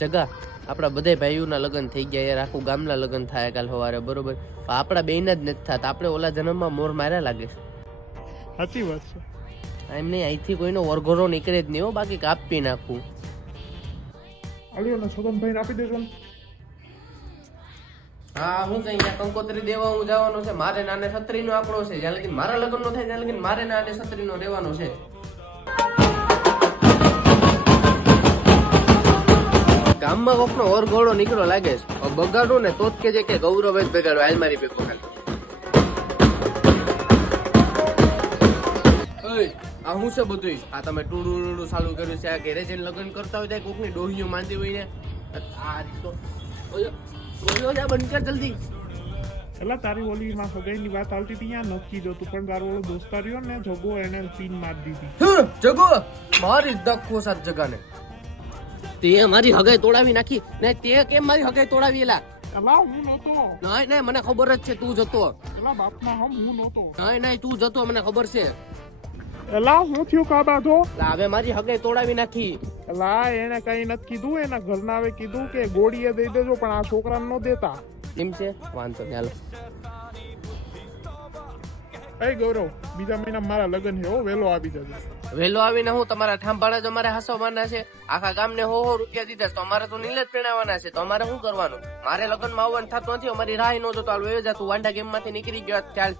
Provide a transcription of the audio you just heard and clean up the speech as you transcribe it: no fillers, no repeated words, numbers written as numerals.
જગા આપણા બધા ભાઈઓના લગ્ન થઈ ગયા યાર, આખું ગામના લગ્ન થાય કાલ સવારે, બરોબર? આપણા બેયના જ નથી થતા. આપણે ઓલા જન્મમાં મોર માર્યા લાગે છે. સાચી વાત છે. એમ નહીં, અહીંથી કોઈનો વરઘોડો નીકળે જ નહીં હો, બાકી કાપી નાખું. આલ્યો ને છગનભાઈને આપી દેજો ને. હા, હું કઈ અહીંયા કંકોત્રી દેવા હું જવાનો છે. મારે નાને છત્રીનો આંકડો છે. જ્યાં લગી મારા લગ્ન નો થાય ત્યાં લગી મારે નાને છત્રીનો રહેવાનો છે. ગામમાં કોકનો વરઘોડો નીકળો લાગે છે. બગાડો ને તો જ કે છે કે ગૌરવ જ બગાડો. હાલ મારી ભેગો હાલ. આ હું છે બધું? આ તમે ટુડુડું ચાલુ કર્યું છે? આ ઘેરે જઈને લગ્ન કરતા હોય ત્યાં કોકની ડોહીઓ માંદી હોય ને આ રીતો બંધ કર જલ્દી. એટલે તારી ઓલી માં સગાઈની વાત આવતી હતી ત્યાં નક્કી જ હતું, પણ તારો ઓલો દોસ્તાર રહ્યો ને જગો એને પીન મારી દીધી. જગો મારી દખો સાત જગાને તે મારી હગાઈ તોડાવી નાખી ને. તે કેમ મારી હગાઈ તોડાવી? એલા એલા હું નહોતો. નહીં નહીં, મને ખબર જ છે તું જતો. એલા બાપના હમ હું નહોતો. નહીં નહીં, તું જતો, મને ખબર છે. એલા હું થયું કા બાધો? હવે મારી હગાઈ તોડાવી નાખી. એલા એને કઈ નથી કીધું, એના ઘરના આવે કીધું કે ગોળીએ દઈ દેજો, પણ આ છોકરાને ન દેતા. એમ છે? વાંધો નહીં, હાલો. એ ગૌરવ, બીજા મહિનામાં મારા લગ્ન છે હો, વેલો આવી જજો. વહેલો આવીને હું તમારા ઠાંભાડા જ અમારે હસવાના છે? આખા ગામને હો રૂપિયા દીધા છે, તો અમારે તો નીલે જ પહેણાવવાના છે. તો અમારે શું કરવાનું? મારે લગ્નમાં આવવાનું થતું નથી. અમારી રાહ ન જોતો. હાલ જા, તું વાંડા ગેમ માંથી નીકળી ગયો. ચાલ.